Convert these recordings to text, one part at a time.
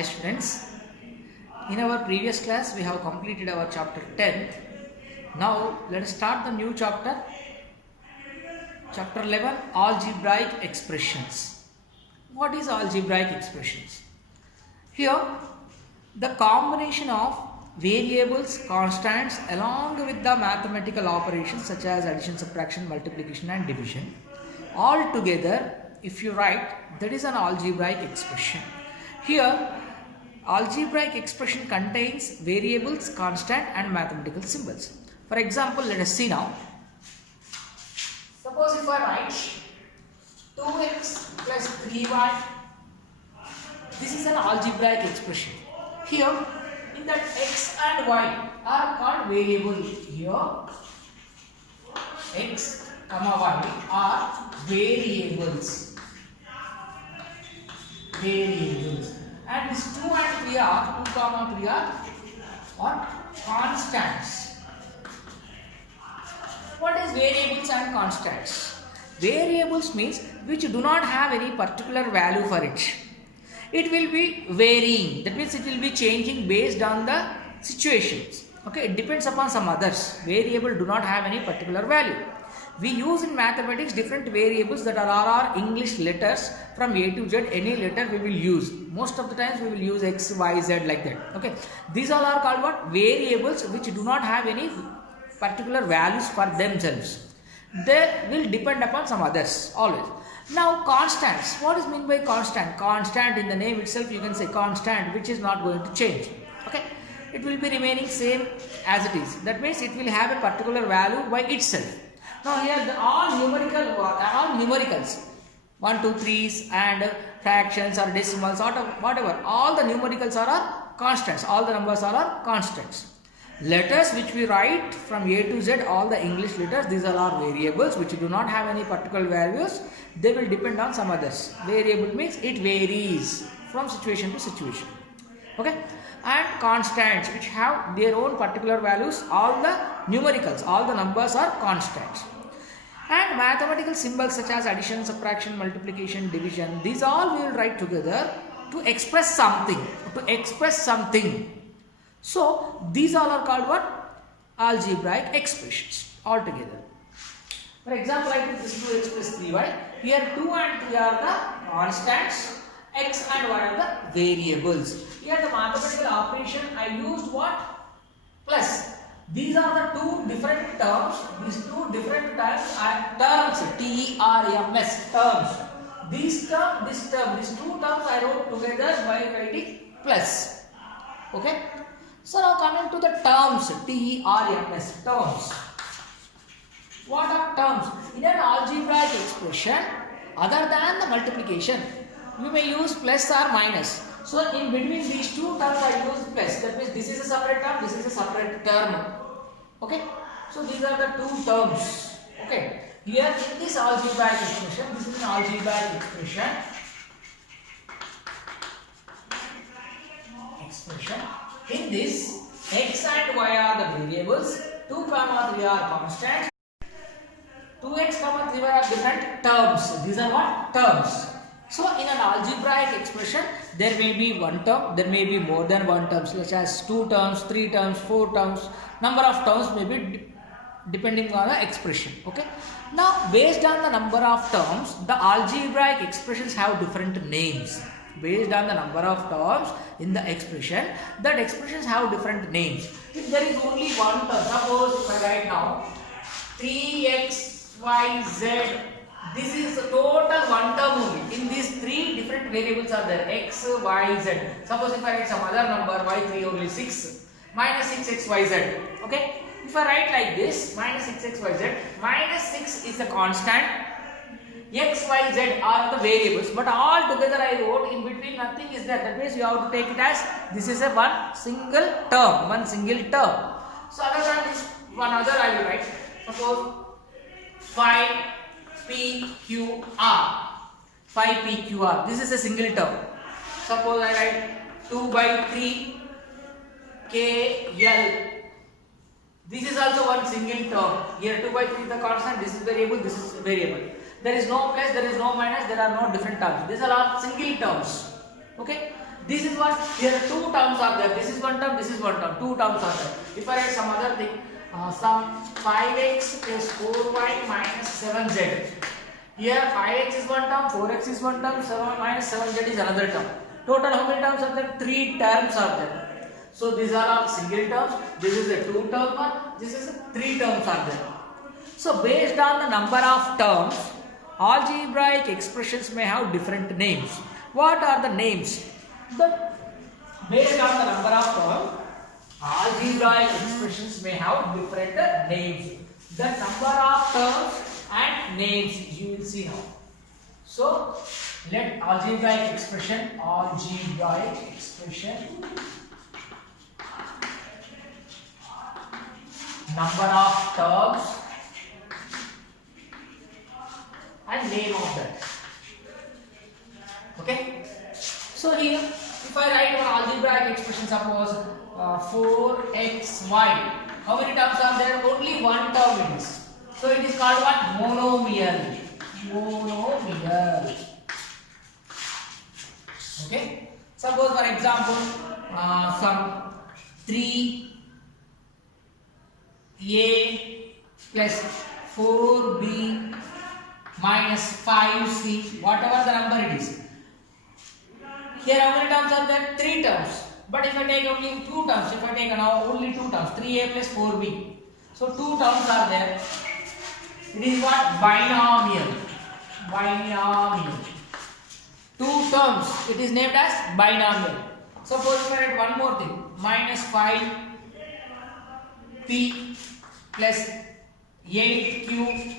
Hi students, in our previous class we have completed our chapter 10th. Now let us start the new chapter, chapter 11, algebraic expressions. What is algebraic expressions? Here the combination of variables, constants along with the mathematical operations such as addition, subtraction, multiplication and division all together, if you write, that is an algebraic expression. Here algebraic expression contains variables, constant and mathematical symbols. For example, let us see now. Suppose if I write 2x plus 3y, this is an algebraic expression. Here in that x and y are called variables. Here x comma y are variables. And this 2 and 3 are 2 comma 3 are constants. What is variables and constants? Variables means which do not have any particular value for it. It will be varying. That means it will be changing based on the situations. Okay, it depends upon some others. Variable do not have any particular value. We use in mathematics different variables that are our English letters from A to Z. Any letter we will use. Most of the times we will use X, Y, Z like that. Okay, these all are called what? Variables which do not have any particular values for themselves. They will depend upon some others always. Now constants. What is meant by constant? Constant in the name itself you can say constant, which is not going to change. Okay, it will be remaining same as it is. That means it will have a particular value by itself. Now here all numericals, 1, 2, 3s and fractions or decimals or whatever, all the numericals are constants. All the numbers are constants. Letters which we write from A to Z, all the English letters, these are our variables which do not have any particular values. They will depend on some others. Variable means it varies from situation to situation. Okay, and constants which have their own particular values. All the numericals, all the numbers are constants. And mathematical symbols such as addition, subtraction, multiplication, division, these all we will write together to express something. So these all are called what? Algebraic expressions altogether. For example, I take this 2x plus 3y. Here 2 and 3 are the constants, x and y are the variables. Here the mathematical operation I used what? Plus. These are the two different terms. These two different terms are terms. T-E-R-M-S, terms. These two terms I wrote together by writing plus. Okay. So now coming to the terms. T-E-R-M-S, terms. What are terms? In an algebraic expression, other than the multiplication, we may use plus or minus. So in between these two terms I use plus. That means this is a separate term, this is a separate term. Okay. So these are the two terms. Okay. Here in this algebraic expression, this is an algebraic expression. In this, x and y are the variables, 2 comma 3 are constants, 2x comma 3y are different terms. These are what? Terms. So in an algebraic expression, there may be one term, there may be more than one term, such as 2 terms, 3 terms, 4 terms. Number of terms may be depending on the expression. Okay. Now based on the number of terms, the algebraic expressions have different names. Based on the number of terms in the expression, that expressions have different names. If there is only one term, suppose if I write now 3xyz, this is the total one term only. In these three different variables are there, x, y, z. Suppose if I write some other number, y3 only 6, minus 6xyz. Okay. If I write like this, minus 6xyz, minus 6 is the constant, x, y, z are the variables, but all together I wrote, in between nothing is there. That means you have to take it as this is a one single term. So other than this, one other I will write. Suppose 5PQR. This is a single term. Suppose I write 2 by 3 KL. This is also one single term. Here 2 by 3 is the constant, this is variable, this is variable. There is no plus, there is no minus, there are no different terms. These are all single terms. Okay, this is what here two terms are there. This is one term, this is one term. Two terms are there. If I write some other thing, some 5x plus 4y minus 7z. Here 5x is one term, 4x is one term, 7 minus 7z is another term. Total how many terms are there? Three terms are there. So these are all single terms. This is a two term one. This is a three terms are there. So based on the number of terms, algebraic expressions may have different names. What are the names? Based on the number of terms, algebraic expressions may have different names. The number of terms and names you will see now. So let algebraic expression, number of terms and name of that. Okay. So here, if I write one algebraic expression, suppose 4xy, how many terms are there? Only one term it is. So it is called what? Monomial. Monomial. Okay. Suppose for example, some 3a plus 4b minus 5c, whatever the number it is. Here how many terms are there? Three terms. But if I take only two terms, if I take now only two terms, 3a plus 4b. So two terms are there. It is what? Binomial. Binomial. Two terms. It is named as binomial. Suppose if I write one more thing, minus 5p plus 8q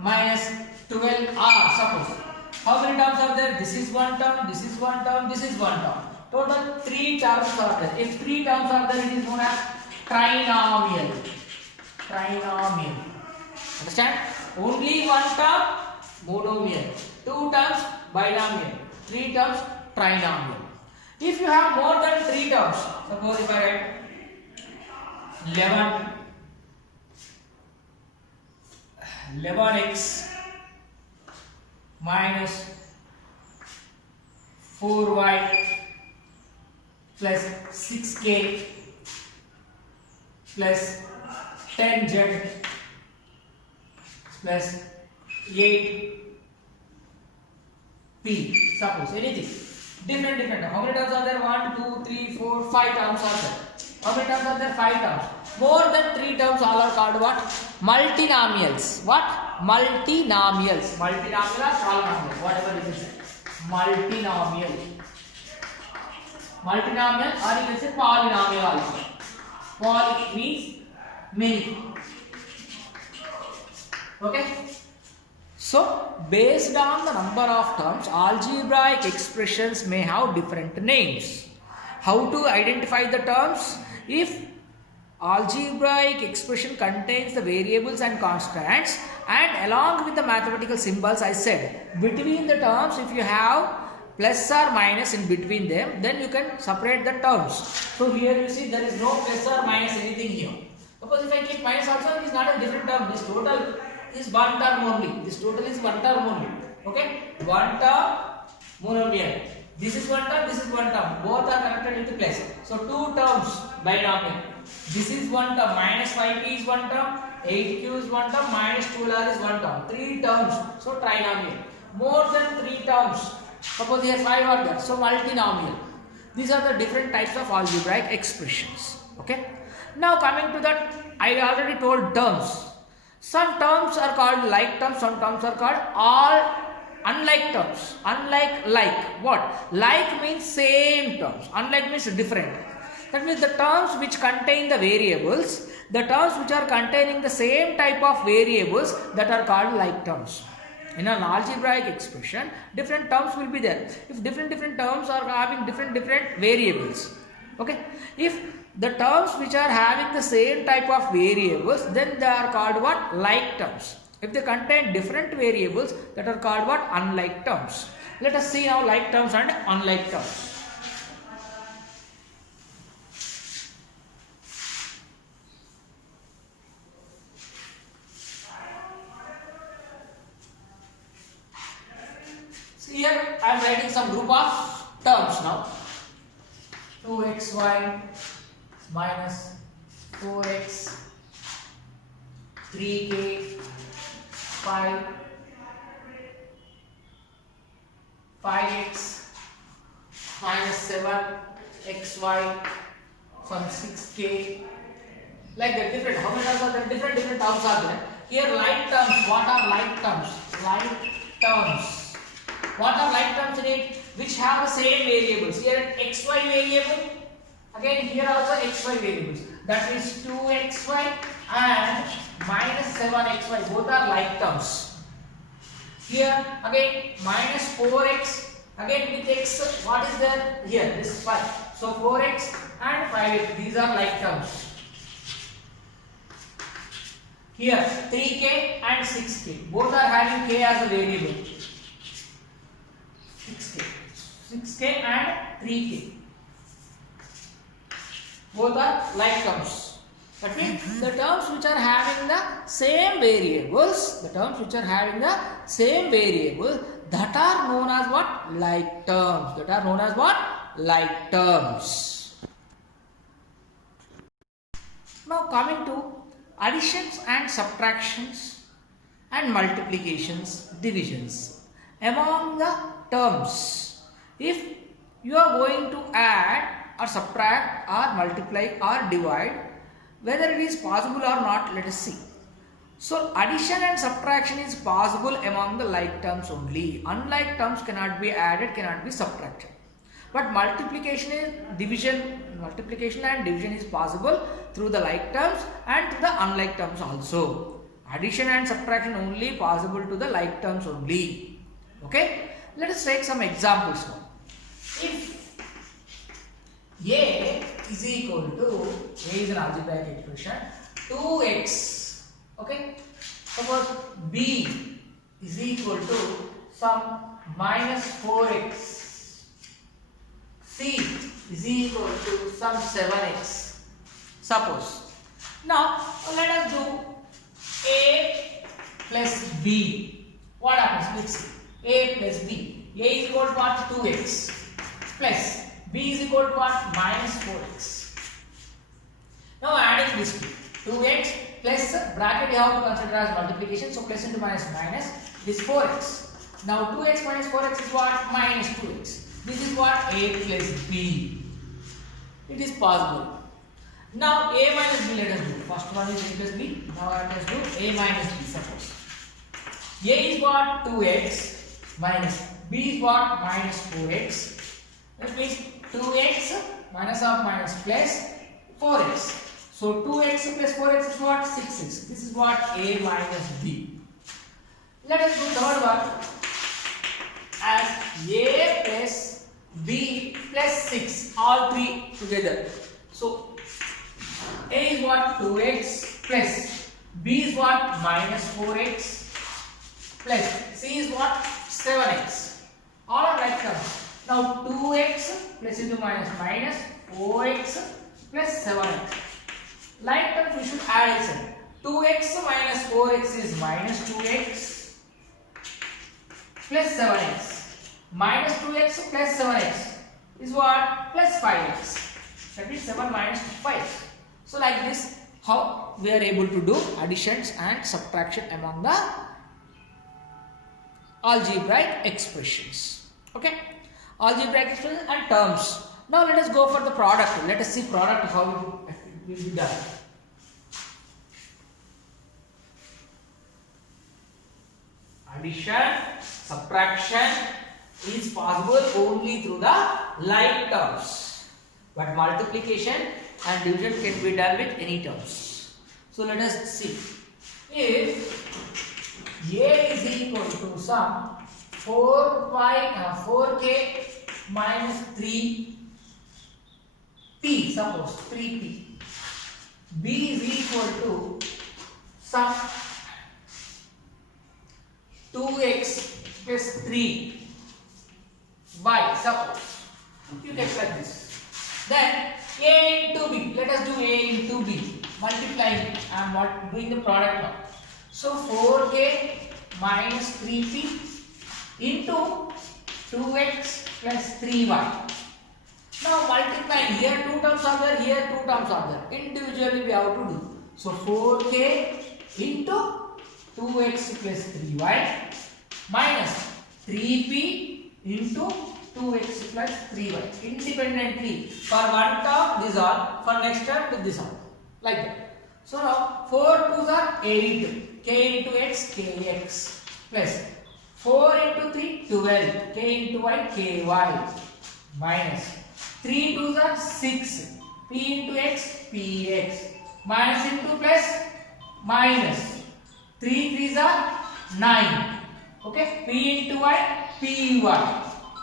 minus 12r. Suppose. How many terms are there? This is one term, this is one term, this is one term. Total three terms are there. If three terms are there, it is known as trinomial. Trinomial. Understand? Only one term, monomial. Two terms, binomial. Three terms, trinomial. If you have more than three terms, suppose if I write 11x minus 4y plus 6k plus 10z plus 8p. Suppose anything. Different. How many terms are there? 1, 2, 3, 4, 5 terms are there. How many terms are there? 5 terms. More than 3 terms all are called what? Multinomials. What? Multinomials. Multinomial or polynomial, whatever it is. Multinomial. Multinomial or you can say polynomial also. Poly means many. Okay. So based on the number of terms, algebraic expressions may have different names. How to identify the terms? If algebraic expression contains the variables and constants, and along with the mathematical symbols I said, between the terms if you have plus or minus in between them, then you can separate the terms. So here you see there is no plus or minus anything here. Suppose if I keep minus also, it is not a different term. This total is one term only. This total is one term only. Okay? One term monomial. This is one term, this is one term. Both are connected with plus. So two terms binomial. This is one term. Minus 5p is one term. 8q is one term. Minus 2r is one term. Three terms. So trinomial. More than three terms. Suppose here 5 are there. So multinomial. These are the different types of algebraic expressions. Okay? Now coming to that, I already told terms. Some terms are called like terms, some terms are called all unlike terms. Unlike, like. What? Like means same terms. Unlike means different. That means the terms which contain the variables, the terms which are containing the same type of variables, that are called like terms. In an algebraic expression, different terms will be there. If different terms are having different variables. Okay? If the terms which are having the same type of variables, then they are called what? Like terms. If they contain different variables, that are called what? Unlike terms. Let us see now like terms and unlike terms. So here I am writing some group of of terms now. 2xy minus 4x 3k 5x minus 7xy from 6k, like that. Different. How many terms are there? Different terms are there. Here like terms. What are like terms? Like terms. What are like terms in it? Which have the same variables. Here an xy variable. Again here also xy variables. That is 2xy and minus 7xy. Both are like terms. Here again minus 4x. Again with x, what is there? Here this is 5. So 4x and 5x. These are like terms. Here 3k and 6k. Both are having k as a variable. 6k and 3k. Both are like terms. That means the terms which are having the same variables, that are known as what? Like terms. That are known as what? Like terms. Now coming to additions and subtractions and multiplications, divisions among the terms. If you are going to add or subtract or multiply or divide, whether it is possible or not, let us see. So addition and subtraction is possible among the like terms only. Unlike terms cannot be added, cannot be subtracted. But multiplication and division is possible through the like terms and through the unlike terms also. Addition and subtraction only possible to the like terms only. Okay? Let us take some examples now. If A is equal to, A is an algebraic expression, 2x, okay? Suppose B is equal to some minus 4x, C is equal to some 7x, suppose. Now, let us do A plus B. What happens? Let's see. A plus B. A is equal to what? 2x plus B is equal to what? Minus 4x. Now adding this 2x plus bracket you have to consider as multiplication. So plus into minus minus. This 4x. Now 2x minus 4x is what? Minus 2x. This is what? A plus B. It is possible. Now A minus B let us do. First one is A plus B. Now let us do A minus B. Suppose A is what? 2x minus B is what? Minus 4x. That means 2x minus of minus plus 4x. So 2x plus 4x is what? 6x. This is what? A minus B. Let us do third one as A plus B plus 6. All three together. So A is what? 2x plus B is what? Minus 4x plus C is what? 7x. All are like terms. Now 2x plus into minus minus 4x plus 7x. Like terms we should add it. 2x minus 4x is minus 2x plus 7x. Minus 2x plus 7x is what? Plus 5x. That means 7 minus 5. So like this, how we are able to do additions and subtraction among the algebraic expressions. Okay? Algebraic expressions and terms. Now let us go for the product. Let us see product how it will be done. Addition, subtraction is possible only through the like terms. But multiplication and division can be done with any terms. So let us see. If A is equal to some 4k minus 3p, suppose 3p. B is equal to some 2x plus 3y, suppose. You take like this. Then A into B. Let us do A into B. Multiplying. I am doing the product now. So 4k minus 3p into 2x plus 3y. Now multiplying, here 2 terms are there, here 2 terms are there. Individually we have to do. So 4k into 2x plus 3y minus 3p into 2x plus 3y. Independently, for one term this all, for next term with this all. Like that. So now 4 2s are 8, k into x, kx plus 4 into 3, 12, k into y, ky minus 3 2s are 6, p into x, px minus into plus minus 3 3s are 9. Okay, p into y, py.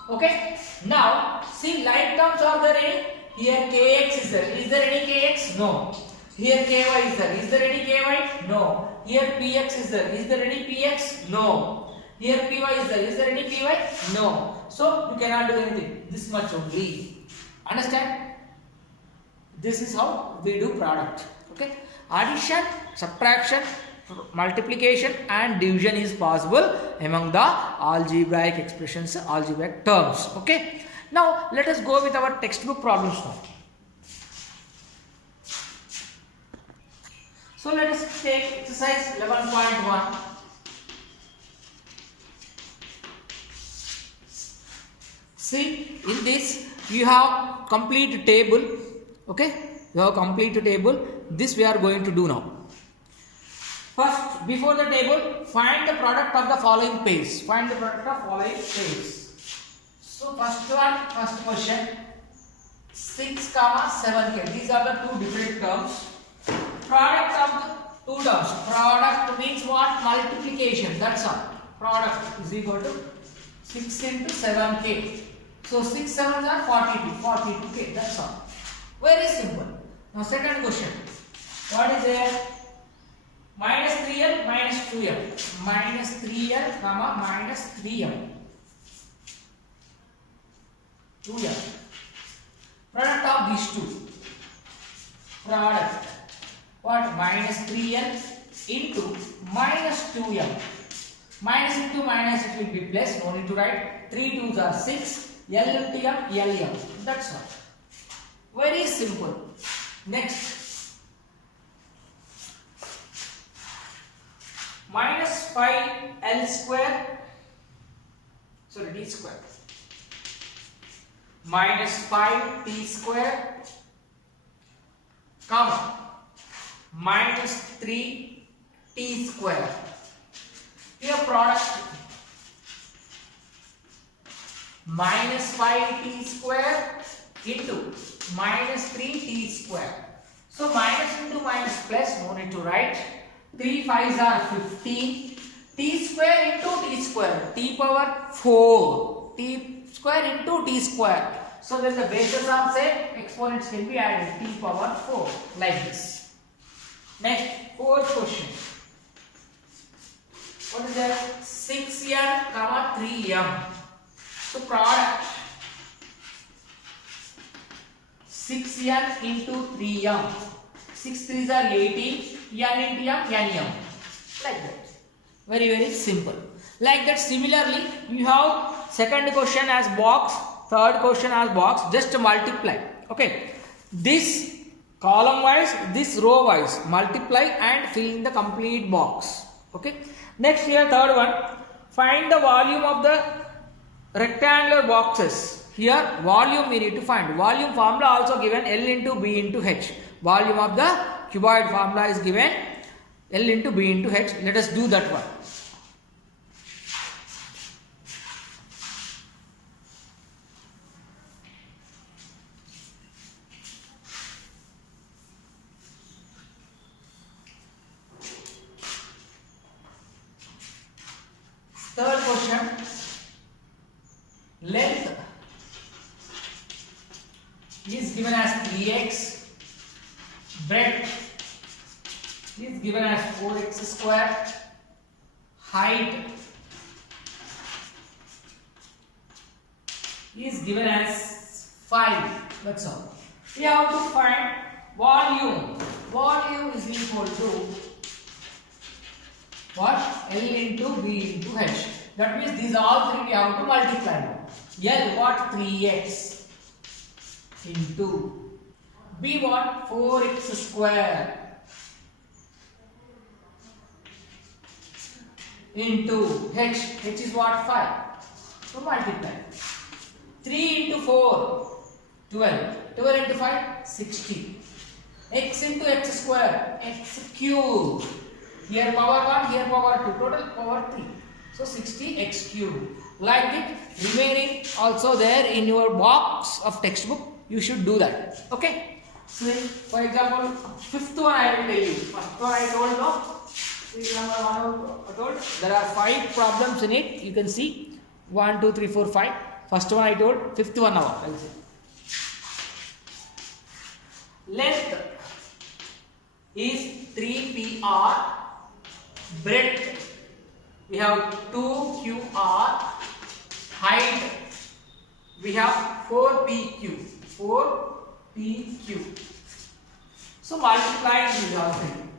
Okay, now see like terms are there any? Here kx is there. Is there any kx? No. Here ky is there. Is there any ky? No. Here px is there. Is there any px? No. Here py is there. Is there any py? No. So you cannot do anything. This much only. Understand? This is how we do product. Okay. Addition, subtraction, multiplication and division is possible among the algebraic expressions, algebraic terms. Okay. Now let us go with our textbook problems now. So let us take exercise 11.1. See, in this you have complete table. Okay, you have complete table. This we are going to do now. First, before the table, find the product of the following pairs. Find the product of following pairs. So first one, first question, 6, 7k. These are the two different terms. Product of the two terms. Product means what? Multiplication. That's all. Product is equal to 6 into 7k. So 6 7s are 42. 42k. That's all. Very simple. Now second question. What is there? Minus 3l minus 2m. Minus 3l comma minus 3m. 2m. Product of these two. Product. What? Minus 3l into minus 2m. Minus into minus it will be plus. No need to write. 3 2s are 6. L into m, Lm. That's all. Very simple. Next. Minus 5l square. Sorry, d square. Minus 5t square. Comma. Minus 3t square. Here product. Minus 5t square into minus 3t square. So minus into minus plus, no need to write. 3 5s are 15. T square into t square. T power 4. T square into t square. So when the bases are same, exponents can be added. T power 4. Like this. Next, fourth question. What is that? 6m comma 3m. So product 6m into 3m. 6 3s are 18. N into m, Nm. Like that. Very simple. Like that, similarly, you have second question as box, third question as box. Just multiply. Okay. This column wise, this row wise, multiply and fill in the complete box. Okay. Next here, third one. Find the volume of the rectangular boxes. Here, volume we need to find. Volume formula also given L into B into H. Volume of the cuboid formula is given L into B into H. Let us do that one. Third question. Length is given as 3x. Breadth is given as 4x square. Height is given as 5. That's all. We have to find volume. Volume is equal to what? L into B into H. That means these all three we have to multiply now. L what 3x into B what 4x square into H is what 5. So multiply 3 into 4 12, 12 into 5 60, x into x square x cube, here power 1 here power 2, total power 3, so 60 x cube. Like it remaining also there in your box of textbook, you should do that. Okay, so for example fifth one I will tell you. First one I told no, I told there are 5 problems in it. You can see 1 2 3 4 5. First one I told, fifth one now I will say. Length is 3pr, breadth we have 2qr, height we have 4pq, 4pq. So multiply these all things.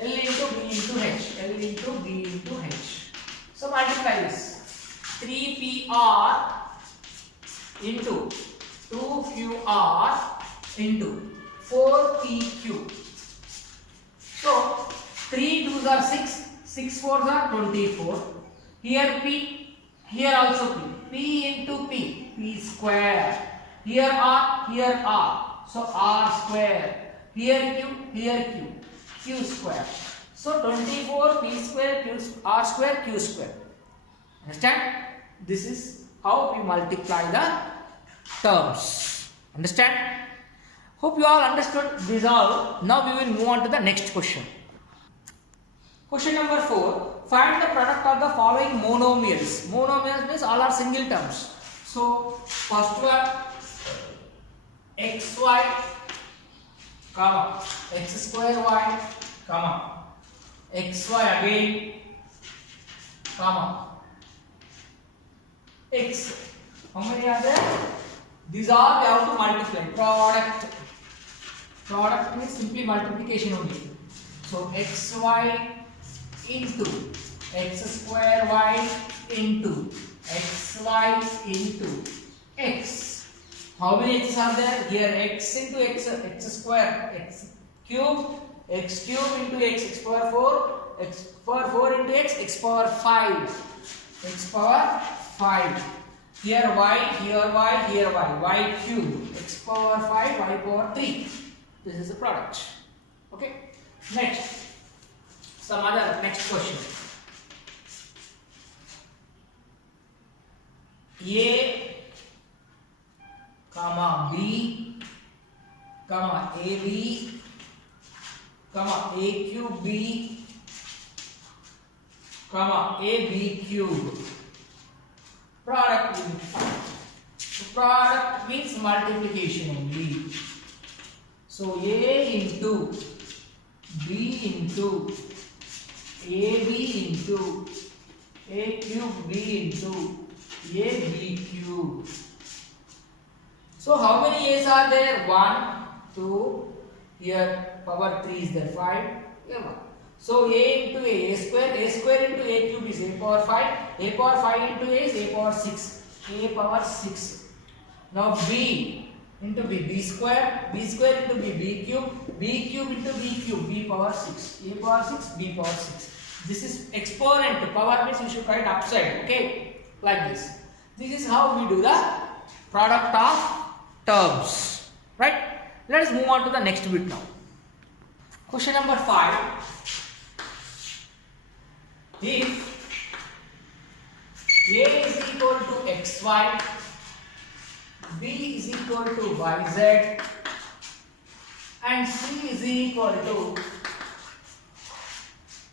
L into B into H, L into B into H. So multiply this. 3pr into 2qr into 4pq. So 3 2s are 6, 6 4s are 24. Here p, here also p. P into p, p square. Here r, so r square. Here q, q square. So 24 p square, q, r square, q square. Understand? This is how we multiply the terms. Understand? Hope you all understood this all. Now we will move on to the next question. Question number 4. Find the product of the following monomials. Monomials means all are single terms. So first one xy comma x square y comma xy again comma x. How many are there? These are we have to multiply. Product means simply multiplication only. So xy into x square y into xy into x. How many x's are there? Here x into x square, x cube into x power 4, x power 4 into x power 5, x power 5. Here y cube, x power 5, y power 3. This is the product. Okay. Next, next question. A comma B comma AB comma A cube B comma AB cube. Product we will find. The product means multiplication only. So A into B into AB into A cube B into AB cube. So how many A's are there? 1, 2, here power 3 is there, 5, here 1. So A into A square into A cube is A power 5, A power 5 into A is A power 6, A power 6. Now B into B square into B cube into B cube, B power 6, A power 6, B power 6. This is exponent, power means you should write upside, okay, like this. This is how we do the product of terms, right? Let us move on to the next bit now. Question number 5. If A is equal to xy, B is equal to yz, and C is equal to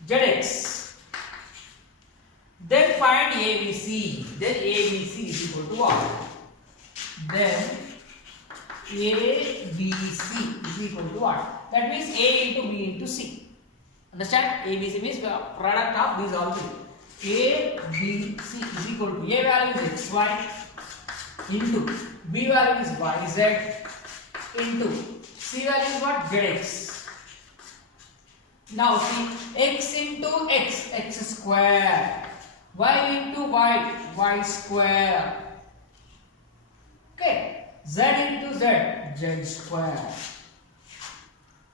zx, then find ABC. Then ABC is equal to what? Then ABC is equal to what? That means A into B into C. Understand? ABC means product of these all three. A, B, C is equal to A value is xy into B value is yz into C value is what? Zx. Now see, x into x square, y into y square, Okay, z into z, z square.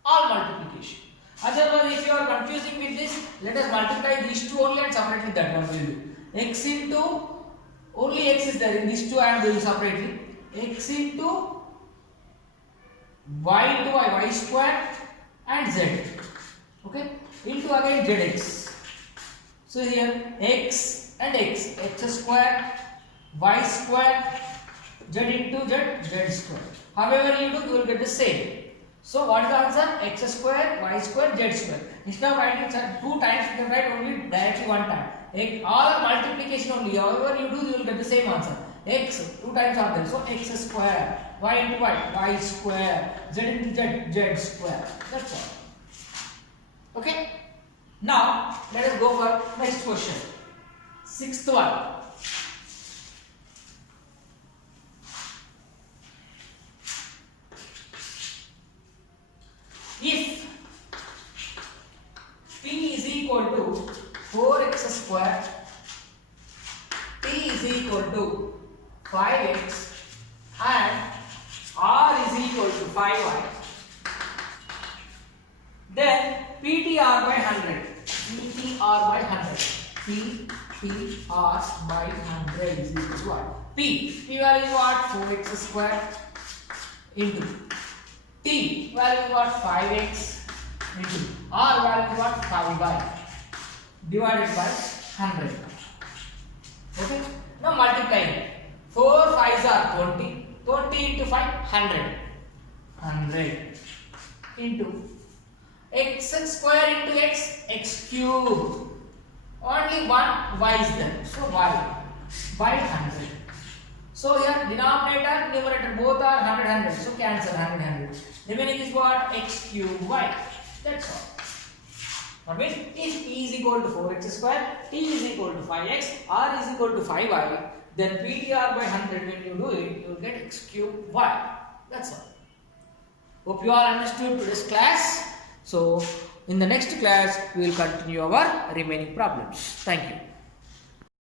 All multiplication. Otherwise, if you are confusing with this, let us multiply these two only and separately that one will do. X into, only x is there in these two I am doing separately. X into y into y square and z. Okay, into again zx. So here x and x square, y square, z into z square. However you do, you will get the same. So what is the answer? X square, y square, z square. Instead of writing two times, you can write only directly one time. All are multiplication only. However you do, you will get the same answer. X two times are there. So x square, y into y square, z into z square. That's all. Okay. Now let us go for next question. Sixth one. If p is equal to 4x square, t is equal to 5x and r is equal to 5y, then PTR by 100. PTR by 100. PTR by 100 is equal to what? P value is what? 4x square into T value is what? 5x into R value is what? 5y divided by 100. Okay. Now multiplying. 4 5s are 20. 20 into 5, 100. 100 into x square into x, x cube. Only one y is there. So y by 100. So here denominator, numerator both are 100, 100. So cancel 100, 100. Remaining is what? X cube y. That's all. That means if p is equal to 4x square, t is equal to 5x, r is equal to 5y, then PTR by 100 when you do it, you will get x cube y. That's all. Hope you all understood today's class. So in the next class, we will continue our remaining problems. Thank you.